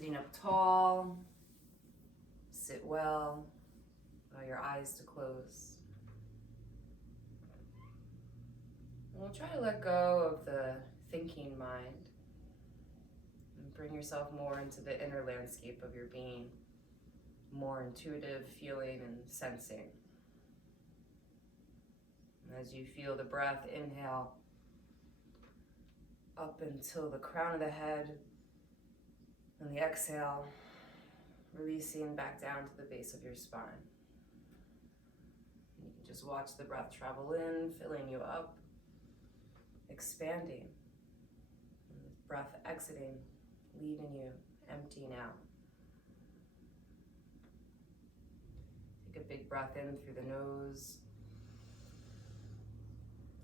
Sitting up tall, sit well, allow your eyes to close. And we'll try to let go of the thinking mind and bring yourself more into the inner landscape of your being, more intuitive feeling and sensing. And as you feel the breath, inhale up until the crown of the head, and the exhale, releasing back down to the base of your spine. You can just watch the breath travel in, filling you up, expanding. And the breath exiting, leaving you emptying out. Take a big breath in through the nose,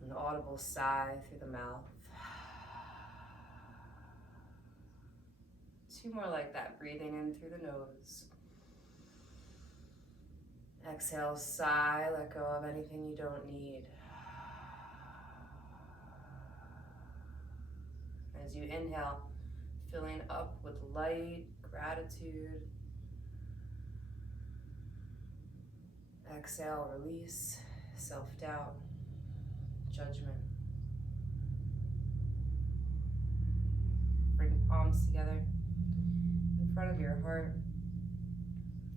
an audible sigh through the mouth. 2 more like that, breathing in through the nose. Exhale, sigh, let go of anything you don't need. As you inhale, filling up with light, gratitude. Exhale, release, self-doubt, judgment. Bring palms together in front of your heart.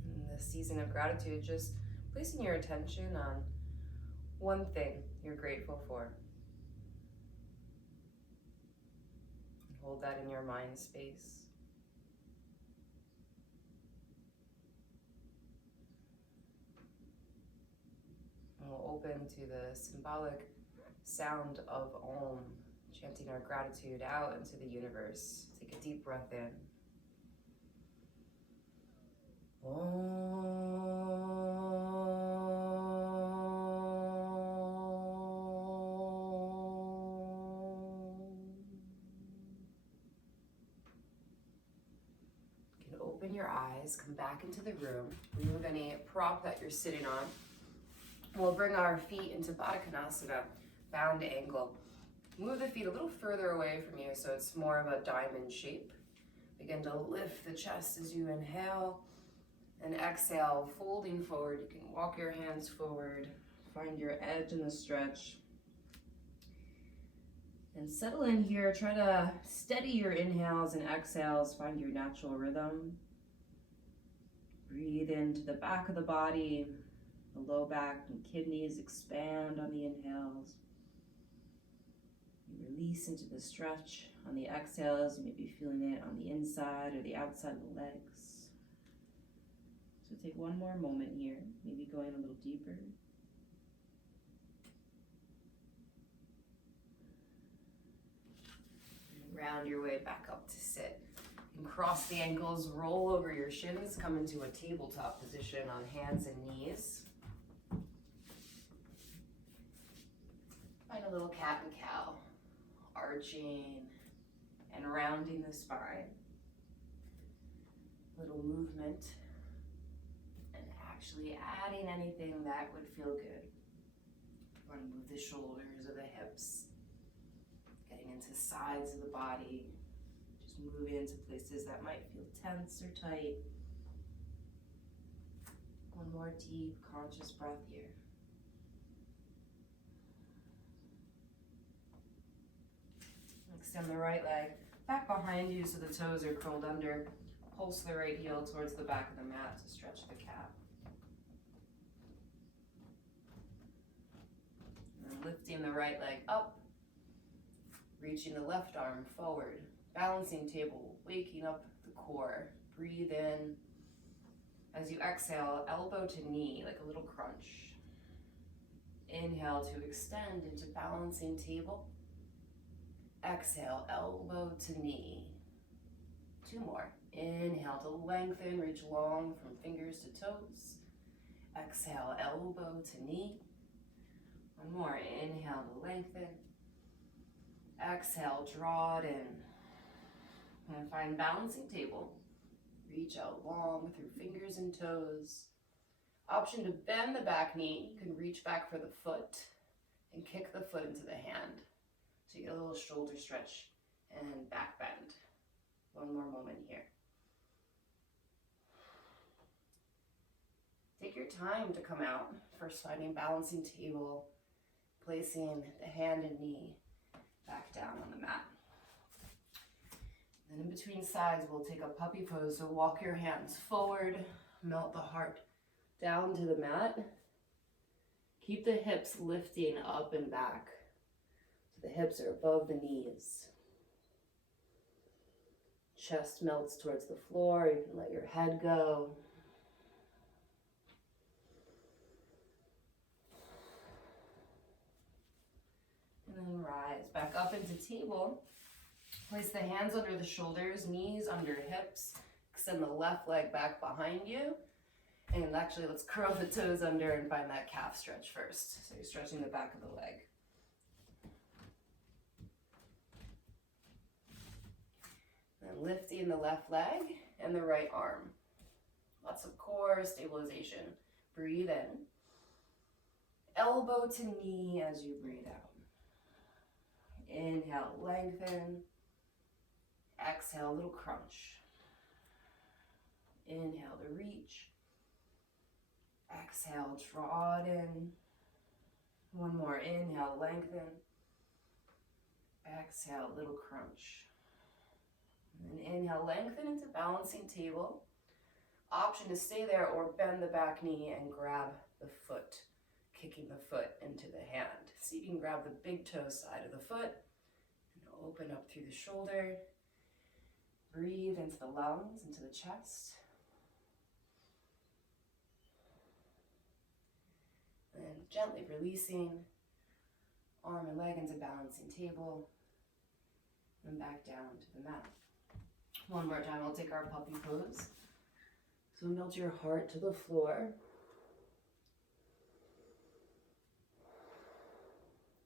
In this season of gratitude, just placing your attention on one thing you're grateful for. Hold that in your mind space. And we'll open to the symbolic sound of Om, chanting our gratitude out into the universe. Take a deep breath in. You can open your eyes, come back into the room, remove any prop that you're sitting on. We'll bring our feet into Baddha Konasana, bound angle. Move the feet a little further away from you so it's more of a diamond shape. Begin to lift the chest as you inhale and exhale, folding forward. You can walk your hands forward, find your edge in the stretch. And settle in here, try to steady your inhales and exhales, find your natural rhythm. Breathe into the back of the body, the low back and kidneys expand on the inhales. You release into the stretch on the exhales. You may be feeling it on the inside or the outside of the legs. So take one more moment here, maybe going a little deeper. And round your way back up to sit. And cross the ankles, roll over your shins, come into a tabletop position on hands and knees. Find a little cat and cow, arching and rounding the spine. Little movement. Actually adding anything that would feel good. You want to move the shoulders or the hips, getting into sides of the body, just moving into places that might feel tense or tight. One more deep, conscious breath here. Extend the right leg back behind you so the toes are curled under. Pulse the right heel towards the back of the mat to stretch the calf. Lifting the right leg up, reaching the left arm forward, balancing table, waking up the core. Breathe in. As you exhale, elbow to knee, like a little crunch. Inhale to extend into balancing table. Exhale, elbow to knee. 2 more. Inhale to lengthen, reach long from fingers to toes. Exhale, elbow to knee. 1 more, inhale to lengthen. Exhale, draw it in. And find balancing table. Reach out long through fingers and toes. Option to bend the back knee. You can reach back for the foot and kick the foot into the hand. So you get a little shoulder stretch and back bend. 1 more moment here. great time to come out. First finding balancing table, placing the hand and knee back down on the mat. Then in between sides, we'll take a puppy pose. So walk your hands forward, melt the heart down to the mat. Keep the hips lifting up and back. So the hips are above the knees. Chest melts towards the floor. You can let your head go. And then rise back up into table. Place the hands under the shoulders, knees under hips. Extend the left leg back behind you. And actually, let's curl the toes under and find that calf stretch first. So you're stretching the back of the leg. And lifting the left leg and the right arm. Lots of core stabilization. Breathe in. Elbow to knee as you breathe out. Inhale, lengthen. Exhale, a little crunch. Inhale to reach. Exhale, draw it in. One more, inhale, lengthen. Exhale, little crunch. And then inhale, lengthen into balancing table. Option to stay there or bend the back knee and grab the foot, kicking the foot into the hand. So you can grab the big toe side of the foot and open up through the shoulder. Breathe into the lungs, into the chest. And gently releasing arm and leg into balancing table. And back down to the mat. One more time, I'll take our puppy pose. So melt your heart to the floor.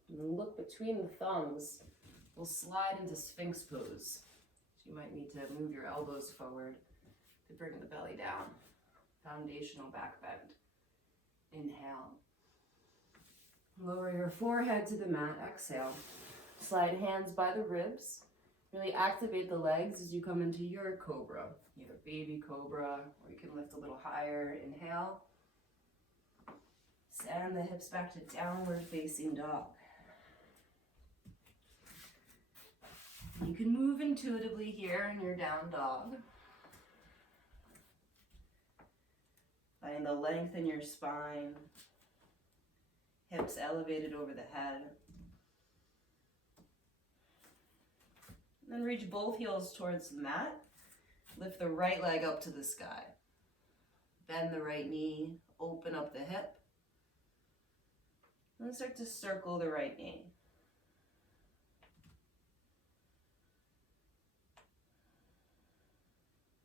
And then look between the thumbs. We'll slide into Sphinx pose. So you might need to move your elbows forward to bring the belly down. Foundational back bend. Inhale. Lower your forehead to the mat. Exhale. Slide hands by the ribs. Really activate the legs as you come into your cobra. Either baby cobra, or you can lift a little higher. Inhale. Send the hips back to downward facing dog. You can move intuitively here in your down dog. Find the length in your spine. Hips elevated over the head. And then reach both heels towards the mat. Lift the right leg up to the sky. Bend the right knee, open up the hip. And start to circle the right knee.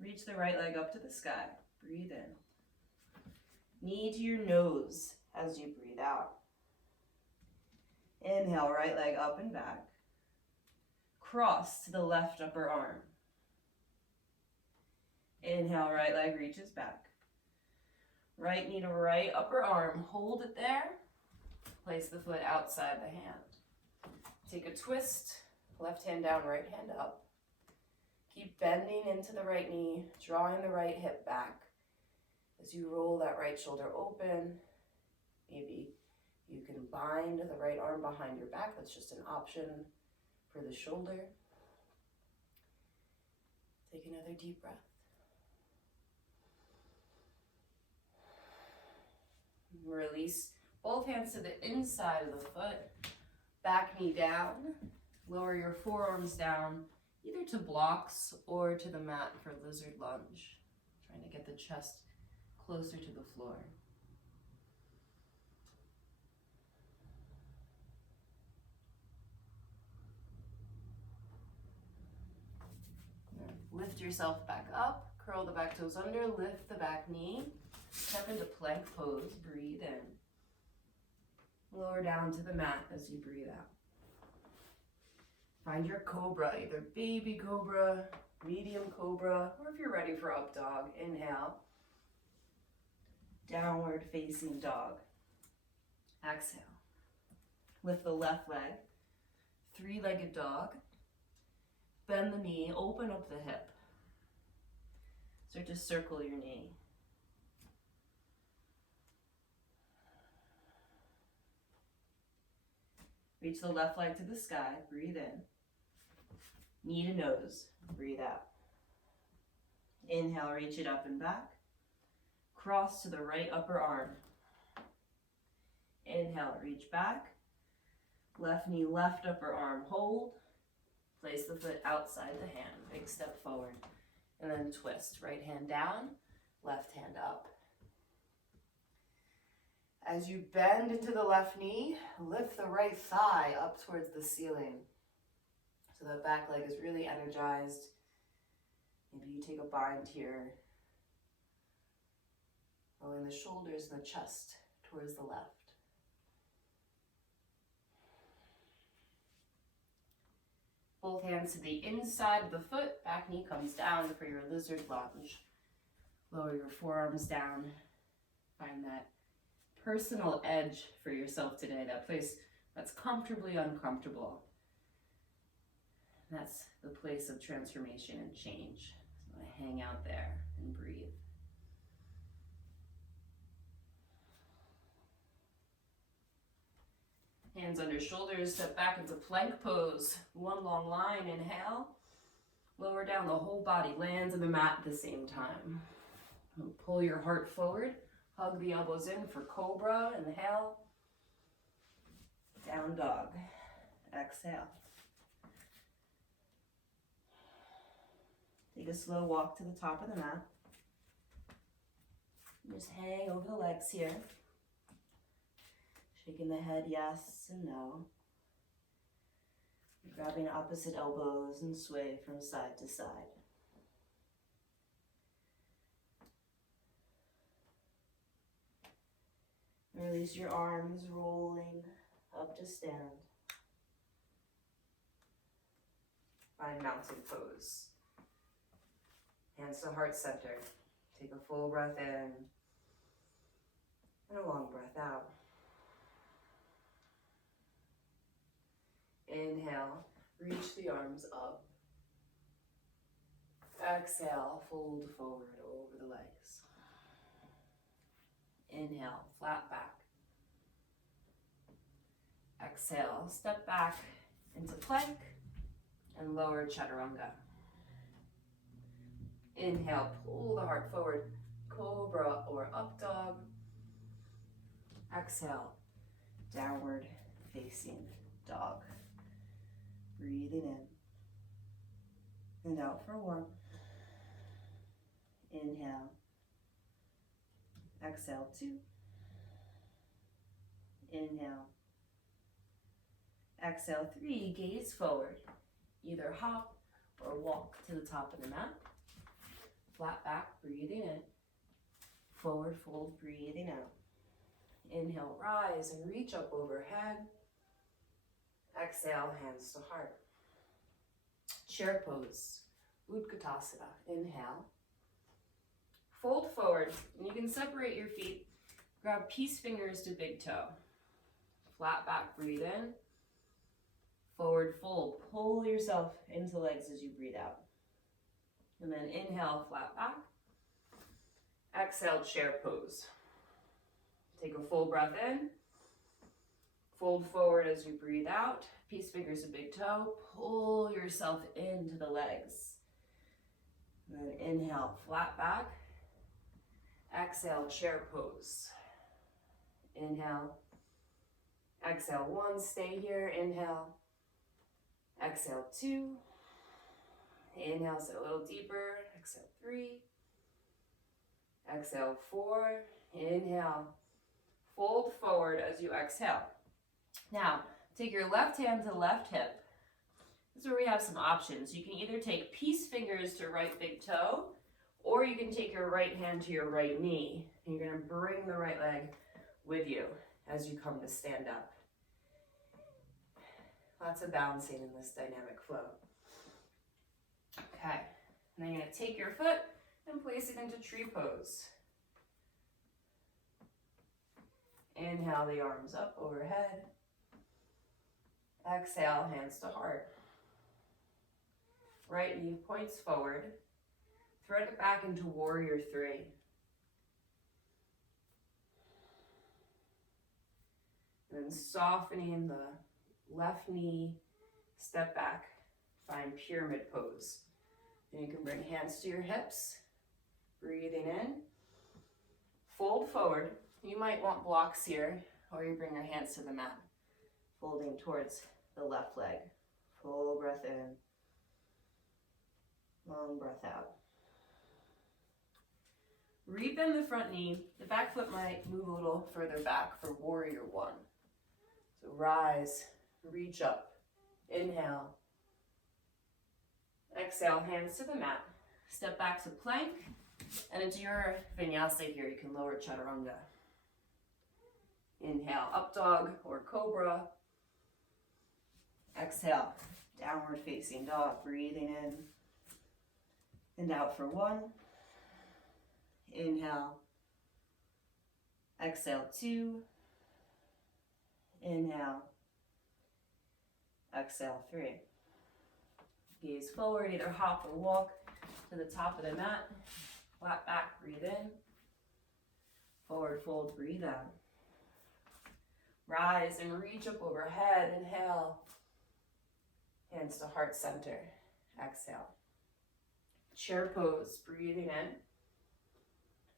Reach the right leg up to the sky. Breathe in. Knee to your nose as you breathe out. Inhale, right leg up and back. Cross to the left upper arm. Inhale, right leg reaches back. Right knee to right upper arm. Hold it there. Place the foot outside the hand. Take a twist. Left hand down, right hand up. Keep bending into the right knee, drawing the right hip back. As you roll that right shoulder open, maybe you can bind the right arm behind your back. That's just an option for the shoulder. Take another deep breath. Release both hands to the inside of the foot. Back knee down. Lower your forearms down, either to blocks or to the mat for lizard lunge. Trying to get the chest closer to the floor. Lift yourself back up, curl the back toes under, lift the back knee, step into plank pose, breathe in. Lower down to the mat as you breathe out. Find your cobra, either baby cobra, medium cobra, or if you're ready for up dog, inhale. Downward facing dog. Exhale. Lift the left leg, three-legged dog. Bend the knee, open up the hip. Start to circle your knee. Reach the left leg to the sky, breathe in. Knee to nose, breathe out. Inhale, reach it up and back. Cross to the right upper arm. Inhale, reach back. Left knee, left upper arm, hold. Place the foot outside the hand, big step forward. And then twist, right hand down, left hand up. As you bend into the left knee, lift the right thigh up towards the ceiling. So that back leg is really energized. Maybe you take a bind here. Rolling the shoulders and the chest towards the left. Both hands to the inside of the foot, back knee comes down for your lizard lunge. Lower your forearms down. Find that personal edge for yourself today, that place that's comfortably uncomfortable. That's the place of transformation and change. So hang out there and breathe. Hands under shoulders, step back into plank pose. One long line, inhale. Lower down, the whole body lands on the mat at the same time. Pull your heart forward. Hug the elbows in for cobra, inhale. Down dog, exhale. Take a slow walk to the top of the mat. Just hang over the legs here. Shaking the head yes and no. Grabbing opposite elbows and sway from side to side. Release your arms, rolling up to stand. Find mountain pose. Hands to heart center. Take a full breath in and a long breath out. Inhale, reach the arms up. Exhale, fold forward over the legs. Inhale, flat back. Exhale, step back into plank and lower chaturanga. Inhale, pull the heart forward, cobra or up dog. Exhale, downward facing dog. Breathing in and out for one. Inhale. Exhale, 2. Inhale. Exhale, 3. Gaze forward. Either hop or walk to the top of the mat. Flat back, breathing in. Forward fold, breathing out. Inhale, rise and reach up overhead. Exhale, hands to heart. Chair pose, Utkatasana. Inhale. Fold forward, and you can separate your feet. Grab peace fingers to big toe. Flat back, breathe in. Forward fold, pull yourself into legs as you breathe out. And then inhale, flat back. Exhale, chair pose. Take a full breath in. Fold forward as you breathe out. Peace fingers to big toe. Pull yourself into the legs. And then inhale, flat back. Exhale, chair pose. Inhale. Exhale, 1. Stay here. Inhale. Exhale, 2. Inhale, sit a little deeper. Exhale, 3. Exhale, 4. Inhale. Fold forward as you exhale. Now, take your left hand to left hip. This is where we have some options. You can either take peace fingers to right big toe, or you can take your right hand to your right knee. And you're going to bring the right leg with you as you come to stand up. Lots of balancing in this dynamic flow. Okay, and then you're going to take your foot and place it into tree pose. Inhale the arms up overhead. Exhale, hands to heart. Right knee points forward. Thread it back into warrior 3. And then softening the left knee, step back, find pyramid pose. And you can bring hands to your hips, breathing in, fold forward. You might want blocks here, or you bring your hands to the mat, folding towards the left leg. Full breath in, long breath out. Rebend the front knee. The back foot might move a little further back for warrior one. So rise, reach up, inhale. Exhale, hands to the mat. Step back to plank, and into your vinyasa here, you can lower chaturanga. Inhale, up dog or cobra. Exhale, downward facing dog, breathing in and out for one. Inhale, exhale, two. Inhale, exhale, three. Gaze forward, either hop or walk to the top of the mat. Flat back, breathe in. Forward fold, breathe out. Rise and reach up overhead. Inhale. Hands to heart center. Exhale. Chair pose, breathing in.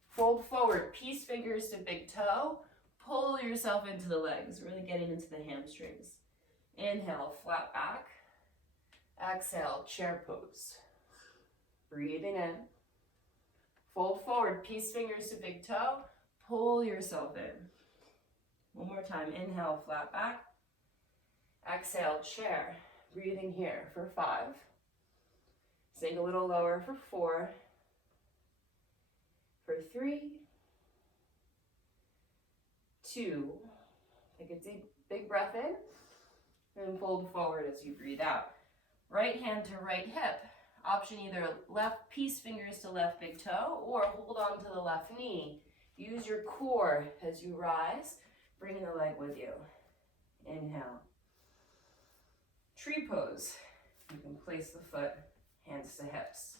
Fold forward, peace fingers to big toe. Pull yourself into the legs, really getting into the hamstrings. Inhale, flat back. Exhale, chair pose. Breathing in. Fold forward, peace fingers to big toe. Pull yourself in. One more time, inhale, flat back. Exhale, chair. Breathing here for 5. Sink a little lower for 4. For 3. 2. Take a deep, big breath in. And fold forward as you breathe out. Right hand to right hip. Option either left peace fingers to left big toe or hold on to the left knee. Use your core as you rise, bringing the leg with you. Inhale. Tree pose. You can place the foot, hands to hips.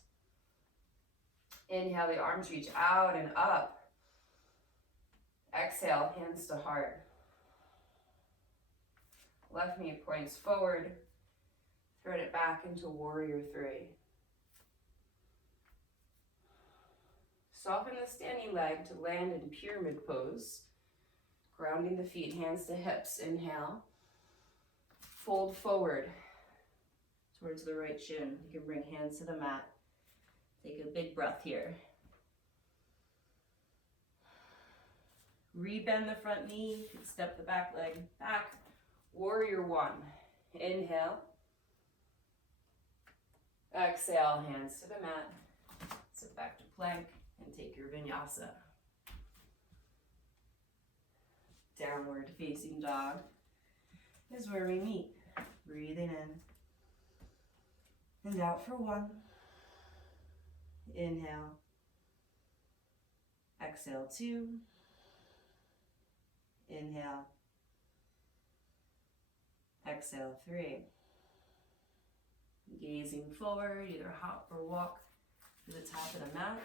Inhale, the arms reach out and up. Exhale, hands to heart. Left knee points forward. Thread it back into warrior 3. Soften the standing leg to land in pyramid pose. Grounding the feet, hands to hips. Inhale. Fold forward towards the right shin. You can bring hands to the mat. Take a big breath here. Rebend the front knee. Step the back leg back. Warrior 1. Inhale. Exhale, hands to the mat. Sit back to plank and take your vinyasa. Downward facing dog is where we meet. Breathing in and out for 1. Inhale. Exhale, 2. Inhale. Exhale, 3. Gazing forward, either hop or walk to the top of the mat.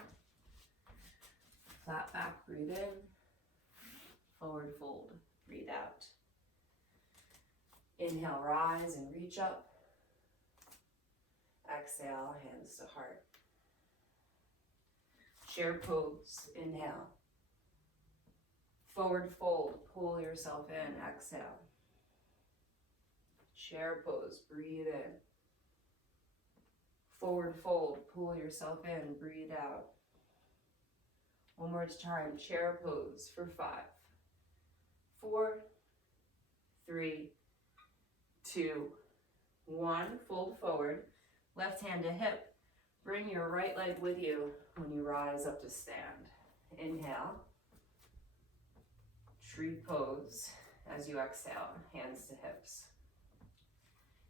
Flat back, breathe in. Forward fold, breathe out. Inhale, rise and reach up. Exhale, hands to heart. Chair pose, inhale. Forward fold, pull yourself in, exhale. Chair pose, breathe in. Forward fold, pull yourself in, breathe out. One more time, chair pose for 5. 4, 3, 2, 1. Fold forward, left hand to hip. Bring your right leg with you when you rise up to stand. Inhale. Tree pose as you exhale, hands to hips.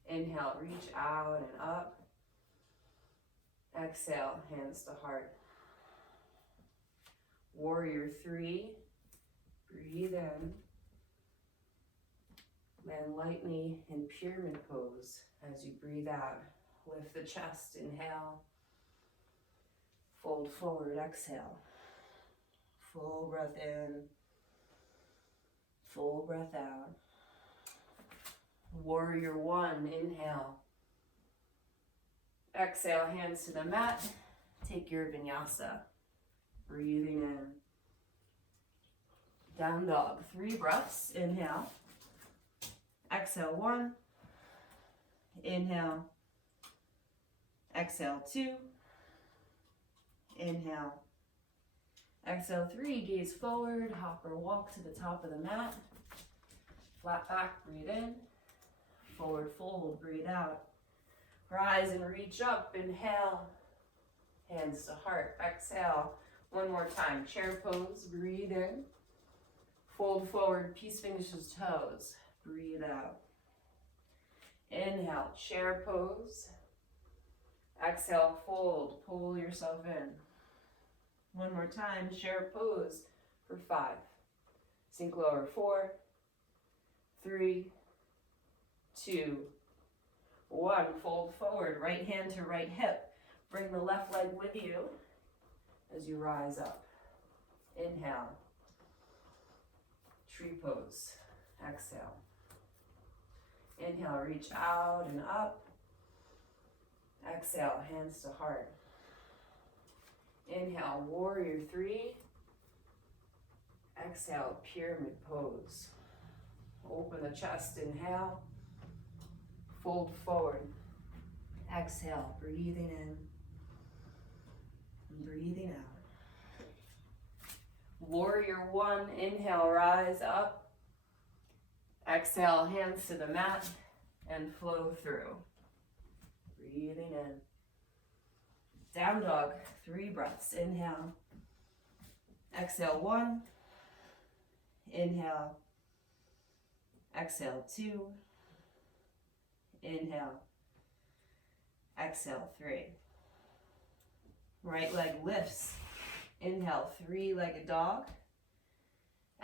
Inhale, reach out and up. Exhale, hands to heart. Warrior 3, breathe in. Land lightly in pyramid pose as you breathe out. Lift the chest, inhale. Fold forward, exhale. Full breath in. Full breath out. Warrior one, inhale. Exhale, hands to the mat. Take your vinyasa. Breathing in. Down dog, 3 breaths, inhale. Exhale, 1. Inhale. Exhale, 2. Inhale. Exhale, 3, gaze forward, hop or walk to the top of the mat. Flat back, breathe in. Forward fold, breathe out. Rise and reach up, inhale. Hands to heart, exhale. One more time, chair pose, breathe in. Fold forward, peace finishes toes, breathe out. Inhale, chair pose. Exhale, fold, pull yourself in. One more time, chair pose for 5. Sink lower, 4, 3, 2, 1. Fold forward, right hand to right hip. Bring the left leg with you as you rise up. Inhale. Tree pose. Exhale. Inhale, reach out and up. Exhale, hands to heart. Inhale, warrior 3. Exhale, pyramid pose. Open the chest, inhale. Fold forward. Exhale, breathing in and breathing out. Warrior 1, inhale, rise up. Exhale, hands to the mat and flow through. Breathing in. Down dog, 3 breaths. Inhale. Exhale, 1. Inhale. Exhale, 2. Inhale. Exhale, 3. Right leg lifts. Inhale, 3-legged dog.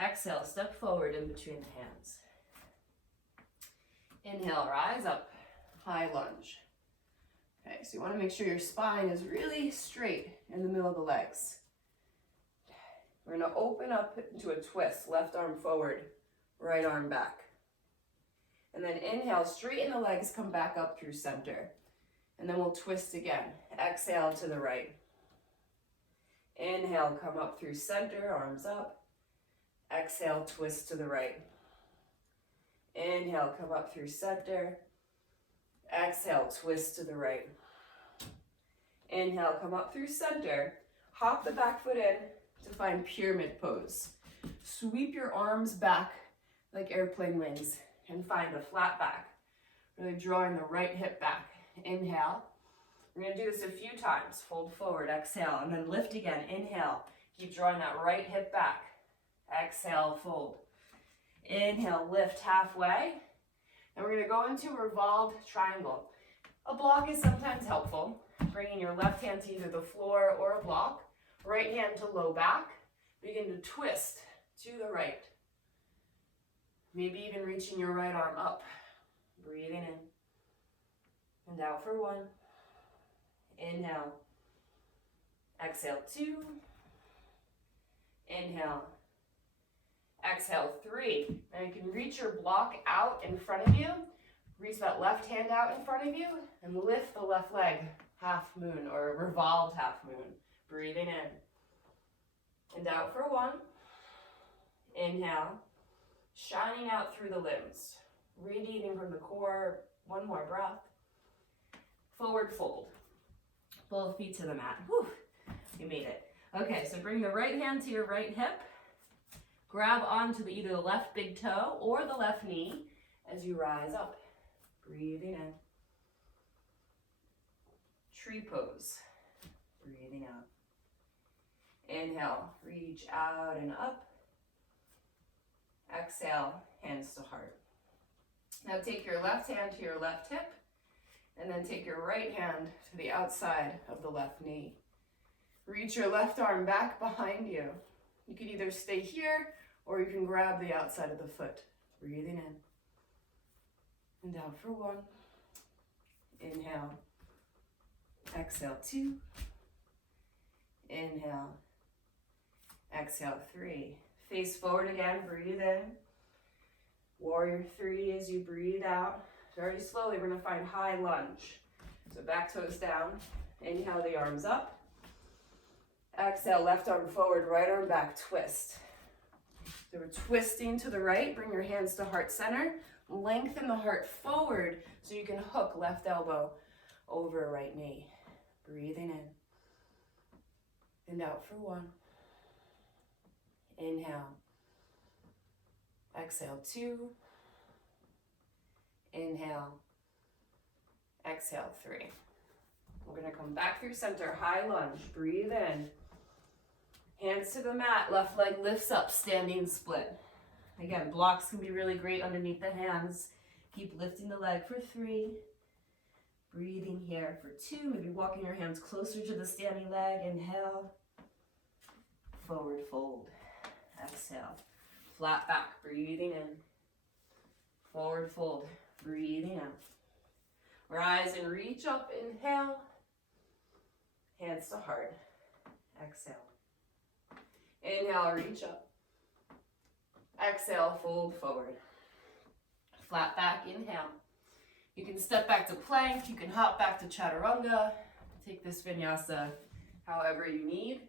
Exhale, step forward in between the hands. Inhale, rise up, high lunge. Okay, so you want to make sure your spine is really straight in the middle of the legs. We're going to open up into a twist, left arm forward, right arm back. And then inhale, straighten the legs, come back up through center. And then we'll twist again. Exhale to the right. Inhale, come up through center, arms up. Exhale, twist to the right. Inhale, come up through center. Exhale, twist to the right. Inhale, come up through center. Hop the back foot in to find pyramid pose. Sweep your arms back like airplane wings and find a flat back. Really drawing the right hip back. Inhale. We're going to do this a few times. Fold forward, exhale, and then lift again. Inhale. Keep drawing that right hip back. Exhale, fold. Inhale, lift halfway. And we're going to go into a revolved triangle. A block is sometimes helpful. Bringing your left hand to either the floor or a block. Right hand to low back. Begin to twist to the right. Maybe even reaching your right arm up. Breathing in. And out for 1. Inhale. Exhale, 2. Inhale. Exhale, 3. Now you can reach your block out in front of you. Reach that left hand out in front of you and lift the left leg, half moon or revolved half moon. Breathing in. And out for 1. Inhale. Shining out through the limbs. Radiating from the core. 1 more breath. Forward fold. Both feet to the mat. Whew, you made it. Okay, so bring the right hand to your right hip. Grab onto either the left big toe or the left knee as you rise up. Breathing in. Tree pose. Breathing out. Inhale, reach out and up. Exhale, hands to heart. Now take your left hand to your left hip. And then take your right hand to the outside of the left knee. Reach your left arm back behind you. You can either stay here or you can grab the outside of the foot. Breathing in. And out for 1. Inhale. Exhale, 2. Inhale. Exhale, 3. Face forward again, breathe in. Warrior 3 as you breathe out. Very slowly, we're gonna find high lunge. So back toes down. Inhale the arms up. Exhale, left arm forward, right arm back, twist. So we're twisting to the right. Bring your hands to heart center. Lengthen the heart forward so you can hook left elbow over right knee. Breathing in. And out for 1. Inhale. Exhale, 2. Inhale. Exhale, 3. We're going to come back through center, high lunge. Breathe in. Hands to the mat, left leg lifts up, standing split. Again, blocks can be really great underneath the hands. Keep lifting the leg for 3. Breathing here for 2. Maybe walking your hands closer to the standing leg. Inhale. Forward fold. Exhale. Flat back, breathing in. Forward fold, breathing out. Rise and reach up, inhale. Hands to heart. Exhale. Inhale, reach up. Exhale, fold forward. Flat back, inhale. You can step back to plank. You can hop back to chaturanga. Take this vinyasa however you need.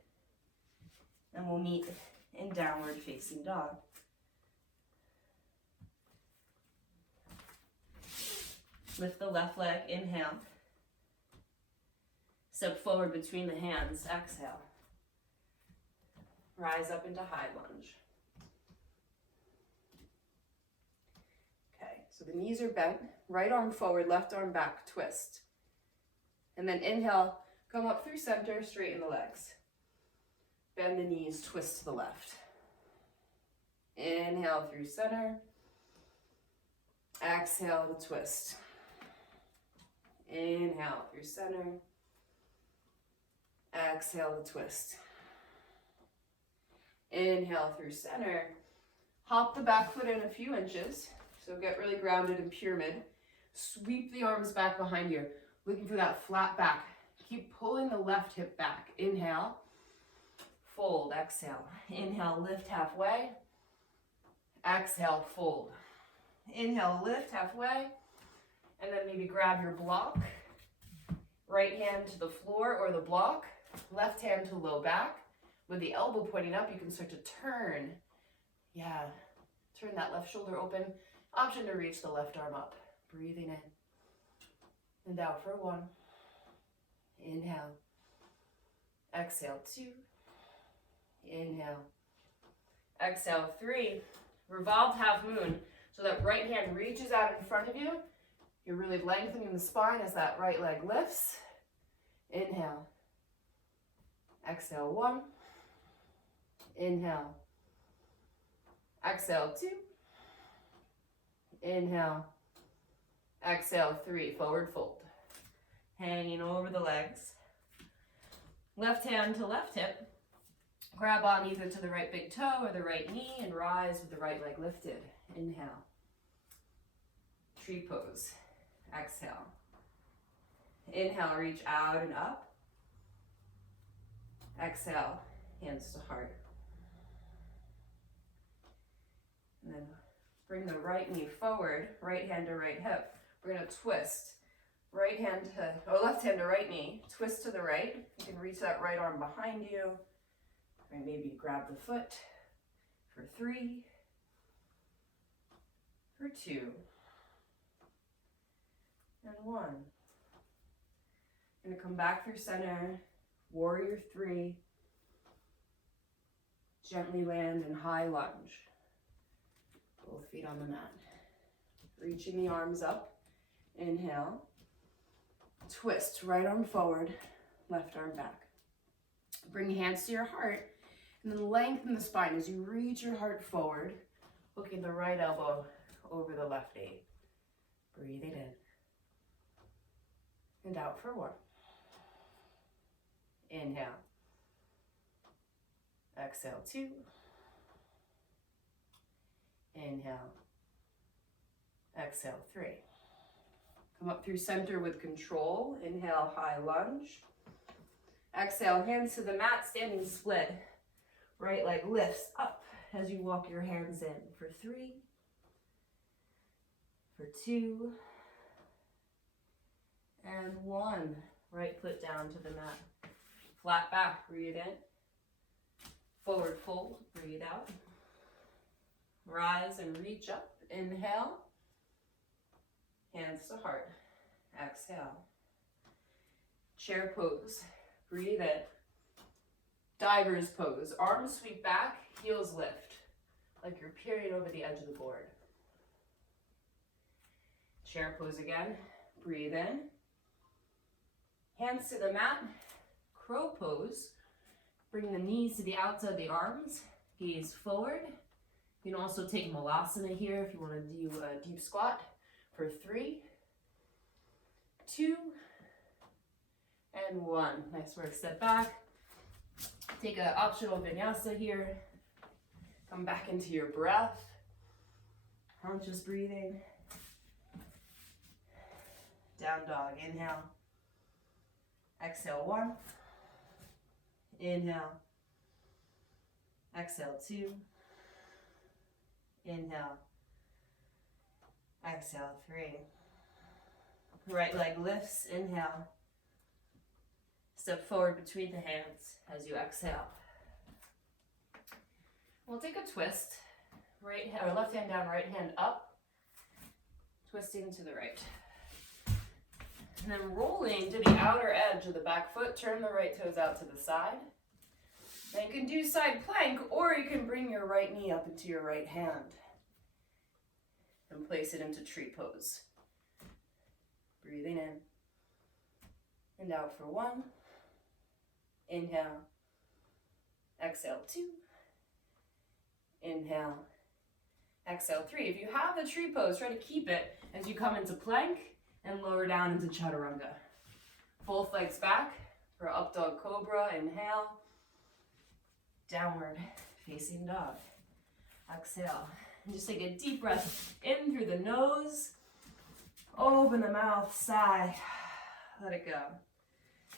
And we'll meet in downward facing dog. Lift the left leg, inhale. Step forward between the hands, exhale. Rise up into high lunge. Okay, so the knees are bent. Right arm forward, left arm back, twist. And then inhale, come up through center, straighten the legs. Bend the knees, twist to the left. Inhale through center. Exhale to twist. Inhale through center. Exhale to twist. Inhale through center. Hop the back foot in a few inches. So get really grounded in pyramid. Sweep the arms back behind you. Looking for that flat back. Keep pulling the left hip back. Inhale. Fold. Exhale. Inhale, lift halfway. Exhale, fold. Inhale, lift halfway. And then maybe grab your block. Right hand to the floor or the block. Left hand to low back. With the elbow pointing up, you can start to turn. Yeah, turn that left shoulder open. Option to reach the left arm up. Breathing in. And out for 1. Inhale. Exhale, 2. Inhale. Exhale, 3. Revolved half moon. So that right hand reaches out in front of you. You're really lengthening the spine as that right leg lifts. Inhale. Exhale, 1. Inhale. Exhale, 2. Inhale. Exhale, 3. Forward fold. Hanging over the legs. Left hand to left hip. Grab on either to the right big toe or the right knee and rise with the right leg lifted. Inhale. Tree pose. Exhale. Inhale, reach out and up. Exhale, hands to heart. And then bring the right knee forward, right hand to right hip. We're going to twist. Left hand to right knee. Twist to the right. You can reach that right arm behind you. And maybe grab the foot for 3, for 2, and 1. Going to come back through center, warrior 3. Gently land in high lunge. Both feet on the mat. Reaching the arms up. Inhale. Twist, right arm forward, left arm back. Bring your hands to your heart. And then lengthen the spine as you reach your heart forward, hooking the right elbow over the left knee. Breathe it in. And out for 1. Inhale. Exhale, 2. Inhale. Exhale, 3. Come up through center with control. Inhale, high lunge. Exhale, hands to the mat, standing split. Right leg lifts up as you walk your hands in for 3, For 2, and 1. Right foot down to the mat. Flat back, breathe in. Forward fold, breathe out. Rise and reach up, inhale. Hands to heart, exhale. Chair pose, breathe in. Diver's pose, arms sweep back, heels lift, like you're peering over the edge of the board. Chair pose again, breathe in. Hands to the mat, crow pose. Bring the knees to the outside of the arms, gaze forward. You can also take malasana here if you want to do a deep squat for 3, 2, and 1. Nice work, step back. Take an optional vinyasa here. Come back into your breath. Conscious breathing. Down dog, inhale. Exhale 1. Inhale. Exhale 2. Inhale. Exhale 3. Right leg lifts, inhale. Step forward between the hands as you exhale. We'll take a twist. Right hand, or left hand down, right hand up. Twisting to the right. And then rolling to the outer edge of the back foot, turn the right toes out to the side. Then you can do side plank, or you can bring your right knee up into your right hand and place it into tree pose. Breathing in and out for 1. Inhale. Exhale 2. Inhale. Exhale 3. If you have the tree pose, try to keep it as you come into plank and lower down into chaturanga. Both legs back for up dog cobra. Inhale. Downward facing dog. Exhale. And just take a deep breath in through the nose. Open the mouth, sigh. Let it go.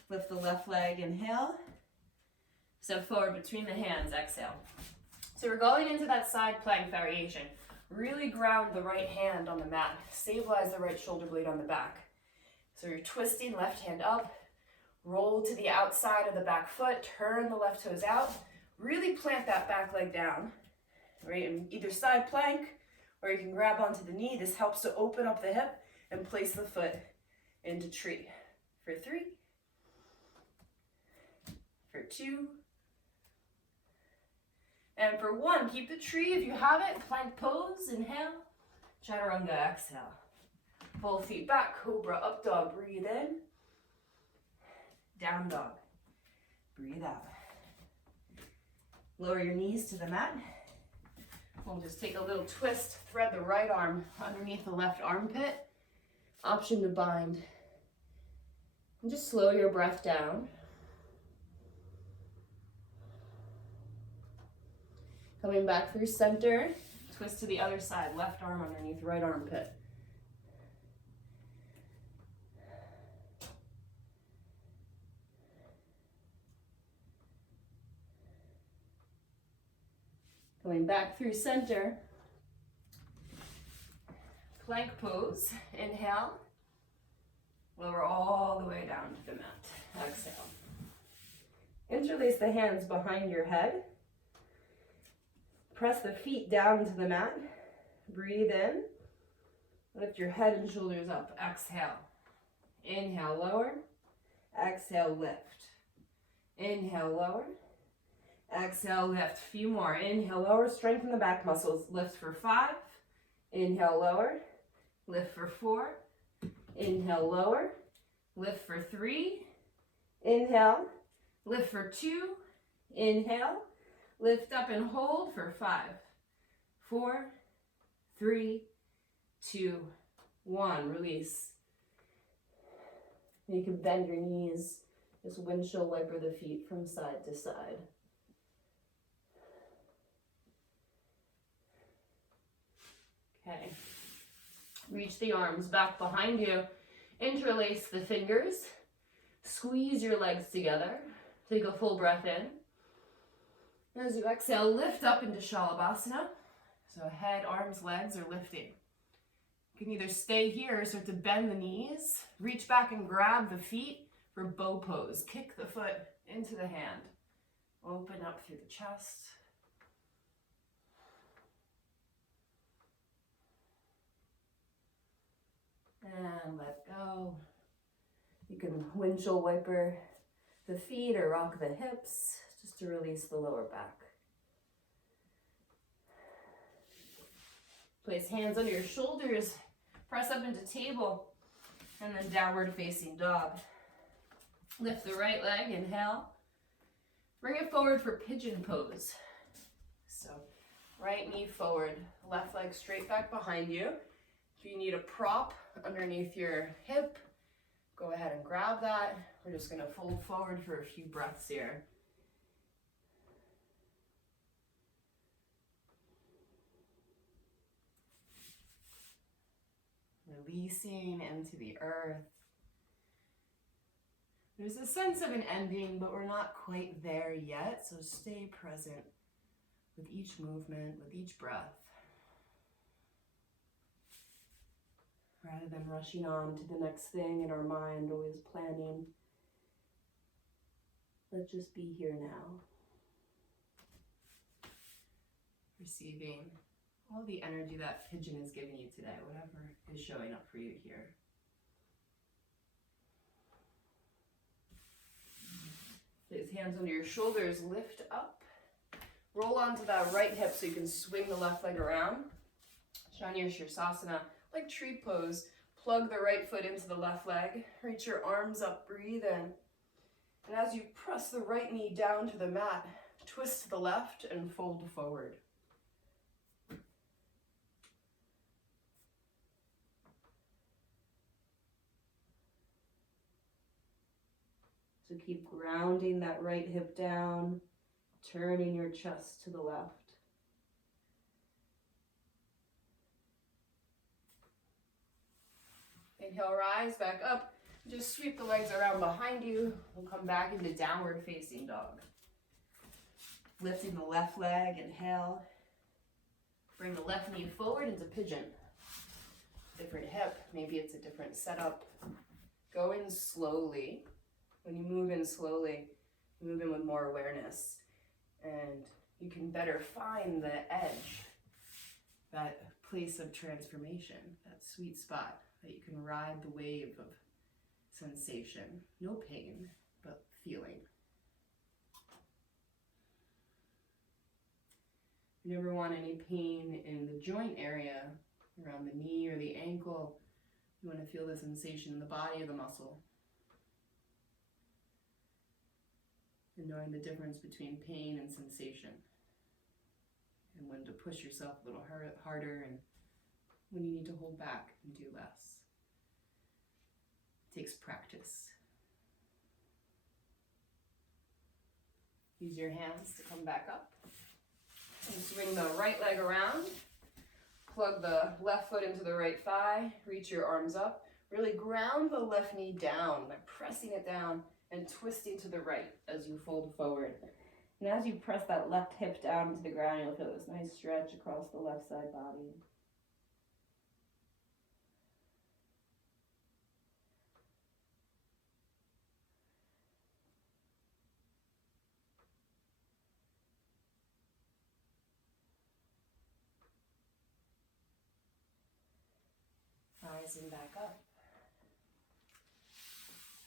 Lift the left leg, inhale. Step forward between the hands, exhale. So we're going into that side plank variation. Really ground the right hand on the mat. Stabilize the right shoulder blade on the back. So you're twisting, left hand up. Roll to the outside of the back foot. Turn the left toes out. Really plant that back leg down. Right, in either side plank, or you can grab onto the knee. This helps to open up the hip and place the foot into tree. For 3. For 2. And for 1, keep the tree if you have it. Plank pose, inhale. Chaturanga, exhale. Both feet back, cobra, up dog, breathe in. Down dog, breathe out. Lower your knees to the mat. We'll just take a little twist, thread the right arm underneath the left armpit. Option to bind. And just slow your breath down. Coming back through center, twist to the other side, left arm underneath right armpit. Going back through center, plank pose, inhale, lower all the way down to the mat, exhale. Interlace the hands behind your head. Press the feet down to the mat. Breathe in. Lift your head and shoulders up. Exhale. Inhale, lower. Exhale, lift. Inhale, lower. Exhale, lift. Few more. Inhale, lower. Strengthen the back muscles. Lift for 5. Inhale, lower. Lift for 4. Inhale, lower. Lift for 3. Inhale. Lift for 2. Inhale. Lift up and hold for 5, 4, 3, 2, 1. Release. You can bend your knees. Just windshield wiper the feet from side to side. Okay. Reach the arms back behind you. Interlace the fingers. Squeeze your legs together. Take a full breath in. As you exhale, lift up into Shalabhasana. So head, arms, legs are lifting. You can either stay here, start to bend the knees, reach back and grab the feet for bow pose. Kick the foot into the hand. Open up through the chest. And let go. You can windshield wiper the feet or rock the hips just to release the lower back. Place hands under your shoulders, press up into table, and then downward facing dog. Lift the right leg, inhale. Bring it forward for pigeon pose. So right knee forward, left leg straight back behind you. If you need a prop underneath your hip, go ahead and grab that. We're just gonna fold forward for a few breaths here. Releasing into the earth. There's a sense of an ending, but we're not quite there yet, so stay present with each movement, with each breath. Rather than rushing on to the next thing in our mind, always planning, let's just be here now. Receiving all the energy that pigeon is giving you today, whatever is showing up for you here. Place hands under your shoulders, lift up. Roll onto that right hip so you can swing the left leg around. Shanya Shirsasana, like tree pose. Plug the right foot into the left leg. Reach your arms up, breathe in. And as you press the right knee down to the mat, twist to the left and fold forward. So keep grounding that right hip down, turning your chest to the left. Inhale, rise back up. Just sweep the legs around behind you. We'll come back into downward facing dog. Lifting the left leg, inhale. Bring the left knee forward into pigeon. Different hip, maybe it's a different setup. Go in slowly. When you move in slowly, you move in with more awareness. And you can better find the edge, that place of transformation, that sweet spot that you can ride the wave of sensation. No pain, but feeling. You never want any pain in the joint area, around the knee or the ankle. You want to feel the sensation in the body of the muscle. And knowing the difference between pain and sensation. And when to push yourself a little harder and when you need to hold back and do less. It takes practice. Use your hands to come back up. And swing the right leg around. Plug the left foot into the right thigh. Reach your arms up. Really ground the left knee down by pressing it down and twisting to the right as you fold forward. And as you press that left hip down into the ground, you'll feel this nice stretch across the left side body. Rising back up.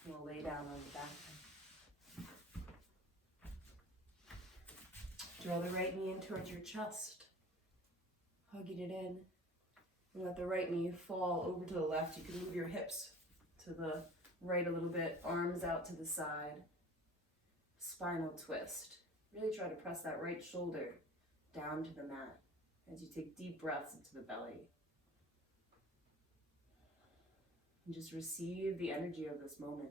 We'll lay down on the back. Draw the right knee in towards your chest, hugging it in. And let the right knee fall over to the left. You can move your hips to the right a little bit, arms out to the side. Spinal twist. Really try to press that right shoulder down to the mat as you take deep breaths into the belly. And just receive the energy of this moment.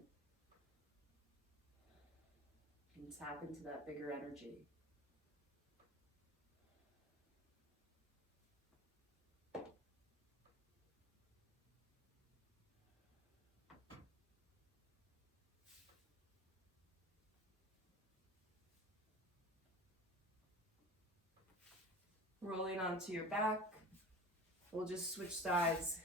And tap into that bigger energy. Rolling onto your back. We'll just switch sides.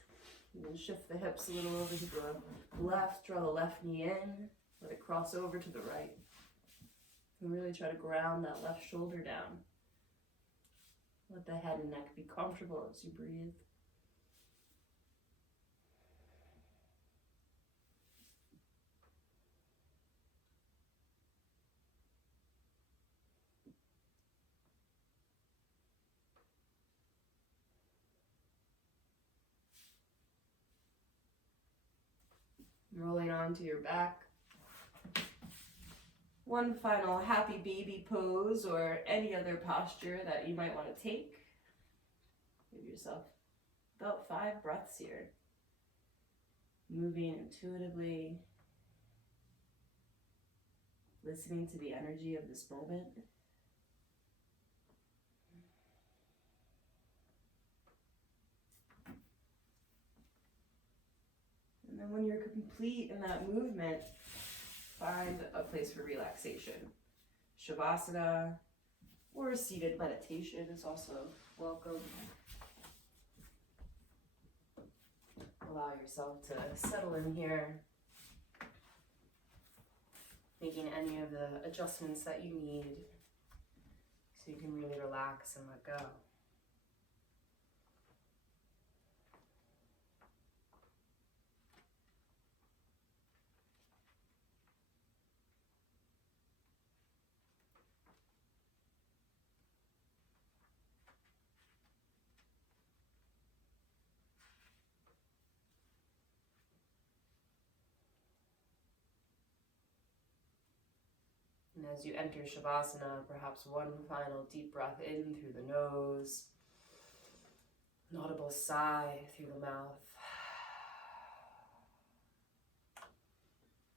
You can shift the hips a little over to the left, draw the left knee in, let it cross over to the right. And really try to ground that left shoulder down. Let the head and neck be comfortable as you breathe. Rolling onto your back. One final happy baby pose or any other posture that you might want to take. Give yourself about 5 breaths here. Moving intuitively. Listening to the energy of this moment. And then when you're complete in that movement, find a place for relaxation. Shavasana or seated meditation is also welcome. Allow yourself to settle in here, making any of the adjustments that you need so you can really relax and let go. And as you enter Shavasana, perhaps one final deep breath in through the nose, an audible sigh through the mouth.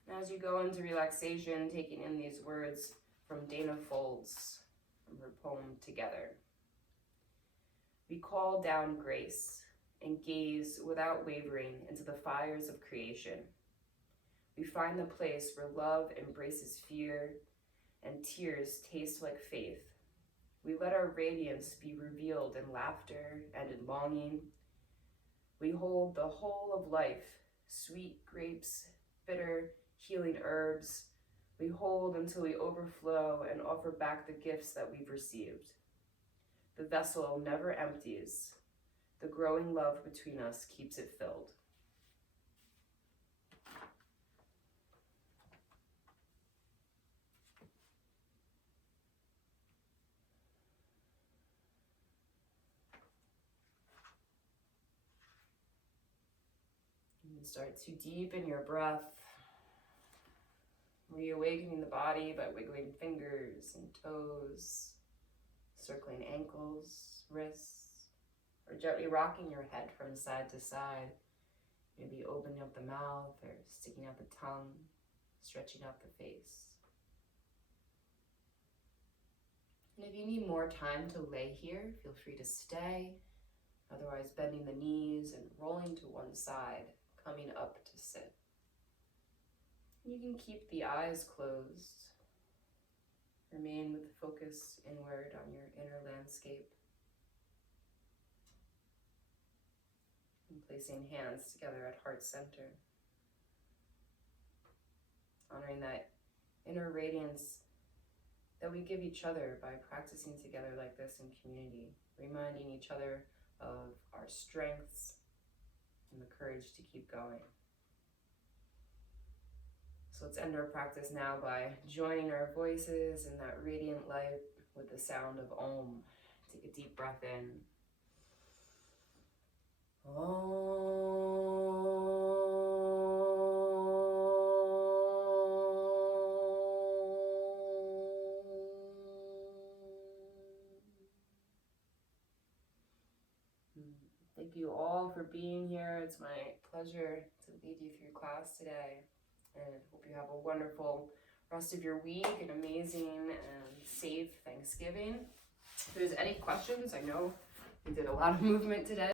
And as you go into relaxation, taking in these words from Dana Folds, from her poem Together. We call down grace and gaze without wavering into the fires of creation. We find the place where love embraces fear and tears taste like faith. We let our radiance be revealed in laughter and in longing. We hold the whole of life, sweet grapes, bitter, healing herbs. We hold until we overflow and offer back the gifts that we've received. The vessel never empties. The growing love between us keeps it filled. Start to deepen your breath, reawakening the body by wiggling fingers and toes, circling ankles, wrists, or gently rocking your head from side to side, maybe opening up the mouth or sticking out the tongue, stretching out the face. And if you need more time to lay here, feel free to stay, otherwise bending the knees and rolling to one side, coming up to sit. You can keep the eyes closed. Remain with the focus inward on your inner landscape. And placing hands together at heart center. Honoring that inner radiance that we give each other by practicing together like this in community. Reminding each other of our strengths and the courage to keep going. So let's end our practice now by joining our voices in that radiant light with the sound of Om. Take a deep breath in. Om. Thank you all for being here. It's my pleasure to lead you through class today. And hope you have a wonderful rest of your week, an amazing and safe Thanksgiving. If there's any questions, I know we did a lot of movement today.